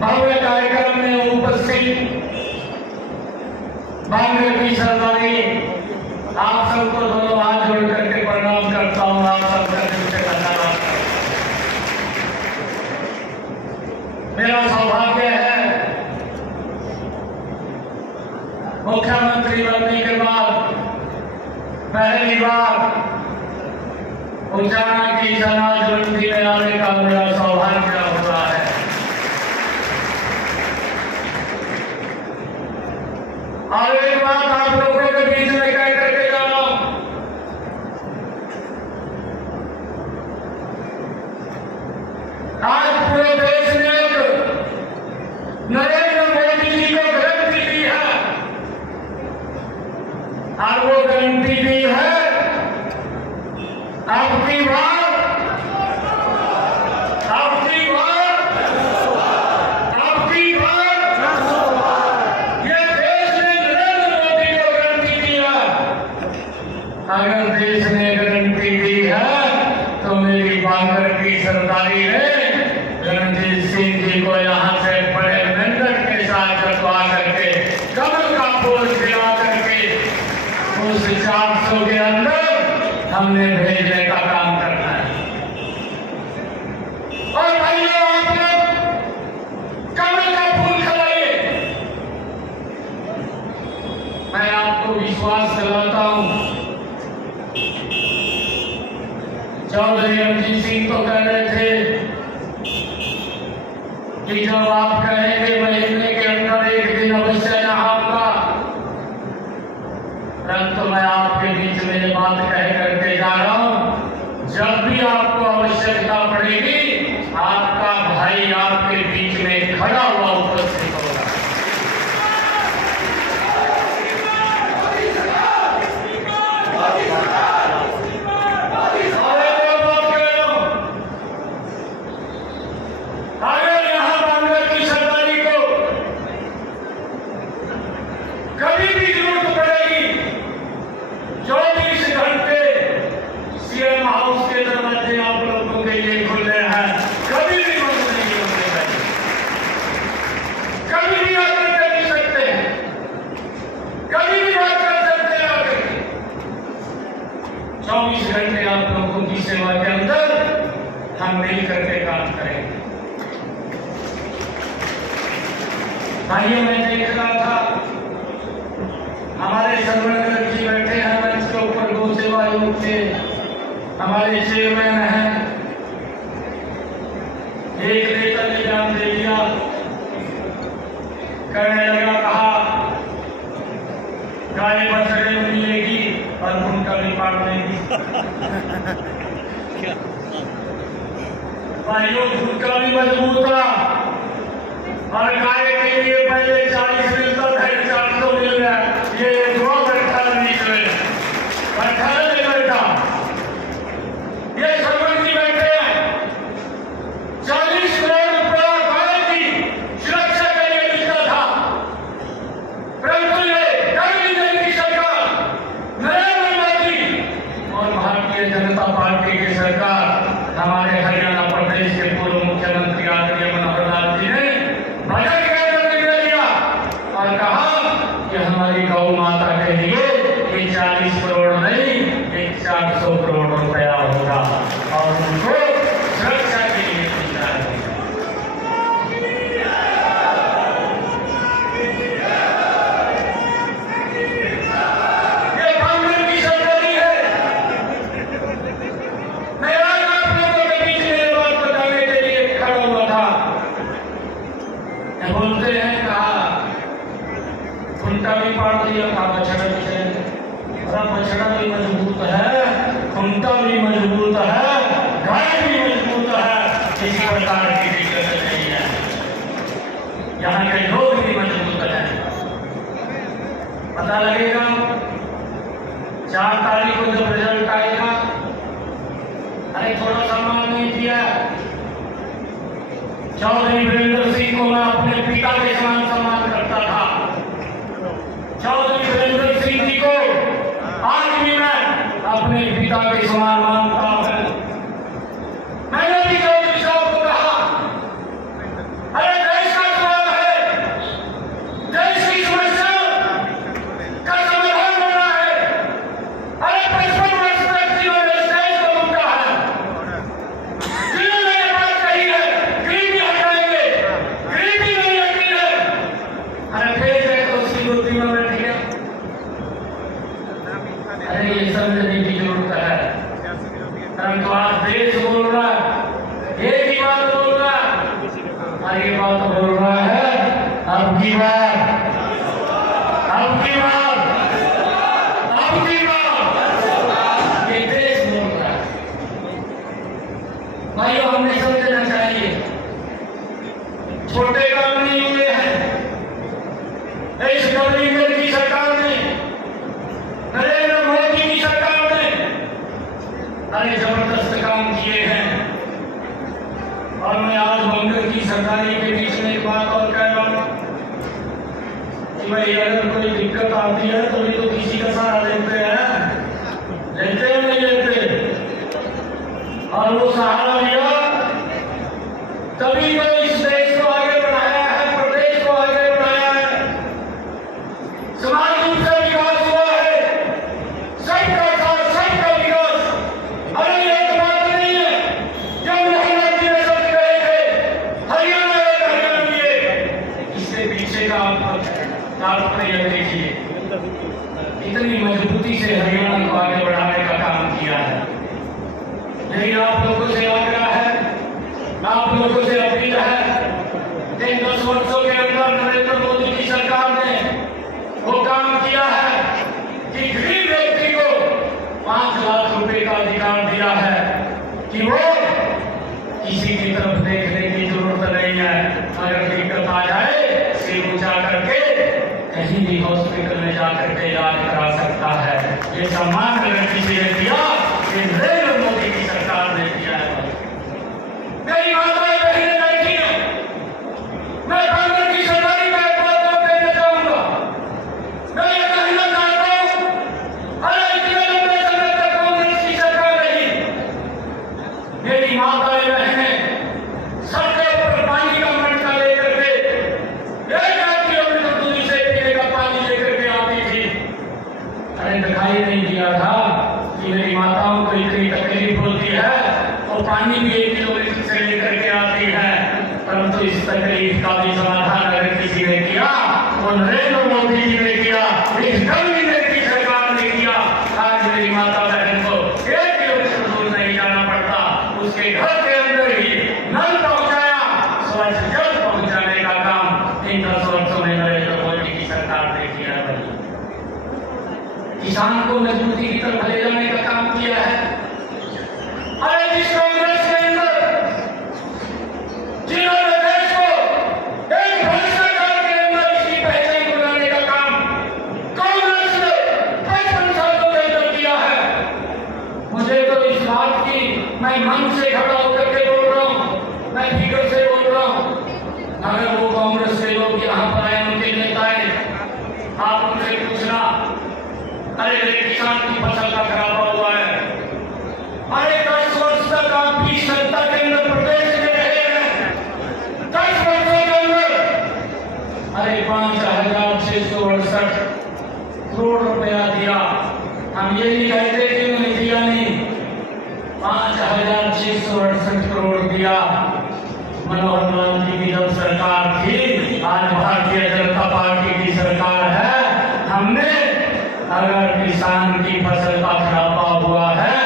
भव्य कार्यक्रम में उपस्थित बांग्रे की सरदारी, आप सबको दोनों हाथ जोड़ करके प्रणाम करता हूँ। आप सबका दिल से धन्यवाद। मेरा सौभाग्य है मुख्यमंत्री बनने के बाद पहली बार उजाना की जनाजवंती में आने का मेरा सौभाग्य हुआ है। और एक बात आप लोगों के बीच में कह करके जा रहा हूं, आज पूरे देश ने नरेंद्र मोदी जी को गारंटी दी है, और वो गारंटी दी है आपकी बात अगर देश ने गारंटी दी है तो मेरी बांगर की सरदारी ने रणजीत सिंह जी को यहाँ से बड़े मेहनत के साथ कटवा करके कमल का फूल खिला करके उस 400 के अंदर हमने भेजने का काम करना है। और भाइयों, आप लोग कमल का फूल खिलाइए। मैं आपको विश्वास दिलाता हूँ, चौधरी रणजीत सिंह तो कह रहे थे कि जब आप कहेंगे महीने के अंदर एक दिन अवश्य यहाँ आऊंगा, परंतु मैं आपके बीच में ये बात कह करके जा रहा हूँ, जब भी आपको आवश्यकता पड़ेगी आपका भाई आपके बीच में खड़ा हुआ उपस्थित होगा। सेवा के अंदर हम मिल करके काम करेंगे। भाइयों, मैं देख रहा था हमारे सर्वनगर जी बैठे हैं मंच के ऊपर, 2 सेवा आयोग के हमारे चेयरमैन हैं। एक नेता ने जान दे दिया, कहने लगा, कहा गाय बछड़े में मिलेगी और उनका भी पाट देगी। भाइयों, झुटका भी मजबूत था और गाय के लिए पहले 40 मिलता था, 400 मिल गया। ये दो बैठा नहीं करे, बैठा नहीं बैठा, ये सरपंच जी बैठे हैं। 40 करोड़ रुपया गाय की सुरक्षा के लिए मिलता था, परंतु ये की सरकार नरेंद्र मोदी और भारतीय जनता पार्टी की सरकार, हमारे हरियाणा प्रदेश के पूर्व मुख्यमंत्री आदरणीय मनोहर लाल जी ने बजट के अंदर निर्णय लिया और कहा कि हमारी गौ माता के लिए ये 40 करोड़ नहीं, ये 400 करोड़ रुपया होगा और उनको सुरक्षा के लिए मिलता है। ये कांग्रेस की सरकारी है। बोलते हैं, कहा खुंटा भी पाड़ दिया, कहा बछड़ा भी चाहिए। बछड़ा भी मजबूत है, खुंटा भी मजबूत है, गाय भी मजबूत है, किसी प्रकार की दिक्कत नहीं है। यहाँ के लोग भी मजबूत हैं। पता लगेगा 4 तारीख को जब रिजल्ट आएगा। अरे थोड़ा सम्मान नहीं किया चौधरी वीरेंद्र सिंह को, मैं अपने पिता के समान सम्मान करता था। चौधरी वीरेंद्र सिंह जी को आज भी मैं अपने पिता के समान मानता हूं। मैंने भी चौधरी साहब को कहा, अरे देश का और ये बात बोल रहा है अब की बार, अब की बार, अब की बार ये देश बोल रहा है। भाइयों, हमें समझना चाहिए छोटे काम नहीं हुए हैं। इस गवर्नमेंट की सरकार ने, नरेंद्र मोदी की सरकार ने अरे जबरदस्त काम किए हैं। और मैं आज मंगल की सरकारी के बीच में एक बात और कह रहा हूं कि भाई अगर कोई दिक्कत आती है तो भी तो किसी का सहारा लेते हैं, लेते हैं नहीं लेते। और वो सहारा लिया तभी तो इस देश को आगे बढ़ाया है, प्रदेश को आगे बढ़ाया है, समाज रूप से विकास हुआ है, सबका साथ सबका विकास। अरे ये तो बात नहीं है जब मोहम्मद जी ने सब कहे थे हरियाणा हरियाणा, इसके पीछे का तात्पर्य देखिए, इतनी मजबूती से हरियाणा को आगे बढ़ाने का काम किया है। लेकिन आप लोगों से आग्रह है, आप लोगों से अपील है, इन 10 वर्षों के अंदर नरेंद्र मोदी की सरकार ने वो काम किया है कि गरीब व्यक्ति को 5 लाख रुपए का अधिकार दिया है कि वो किसी की तरफ देखने की जरूरत नहीं है। अगर दिक्कत आ जाए सिर ऊंचा करके कहीं भी हॉस्पिटल में जाकर के इलाज करा सकता है। ये सम्मान अगर किसी ने दिया, ये नरेंद्र मोदी की सरकार ने दिया है। मेरी माताएं बहनें बैठी हैं, मैं कांग्रेस की सरकारी का एक बात कहना चाहूंगा। मैं ये कहना चाहता हूं, अरे इतने लंबे समय तक कांग्रेस की सरकार रही, मेरी माताएं बहनें सड़कों पर पानी का मटका लेकर के 1 किलोमीटर दूरी से पीने का पानी लेकर के आती थी। अरे दिखाई नहीं दिया था कि मेरी माताओं को इतनी तकलीफ होती है और पानी भी 1 किलोमीटर से लेकर के आती है। परंतु इस तकलीफ का भी समाधान अगर किसी ने किया वो नरेंद्र मोदी जी ने किया, इस गवर्नमेंट की सरकार ने किया। आज मेरी माता बहन को 1 किलोमीटर दूर नहीं जाना पड़ता, उसके घर के अंदर ही नल पहुंचाया, स्वच्छ जल पहुंचाने का काम इन 10 वर्षों में नरेंद्र मोदी की सरकार ने किया है। किसान को मजबूती की तरफ ले जाने का काम किया है। अरे जिस कांग्रेस के अंदर जिन्होंने देश को एक भ्रष्टाचार के अंदर इसकी पहचान बनाने का काम कांग्रेस ने 55 सालों के अंदर किया है। मुझे तो इस बात की, मैं मन से खड़ा होकर के बोल रहा हूँ, मैं फिगर से बोल रहा हूँ। अगर वो कांग्रेस के लोग यहाँ पर आए, उनके नेता आए, आप उनसे पूछना, अरे किसान की फसल का खराबा हुआ है, अरे 10 वर्ष तक आप भी सत्ता के अंदर प्रदेश में रहे हैं, 10 वर्षों के अंदर अरे 5,668 करोड़ रुपया दिया। हम ये नहीं कहते कि उन्होंने दिया नहीं, 5,668 करोड़ दिया। मनोहर लाल जी की जब सरकार थी, आज भारतीय जनता पार्टी की सरकार है, हमने अगर किसान की फसल का खराबा हुआ है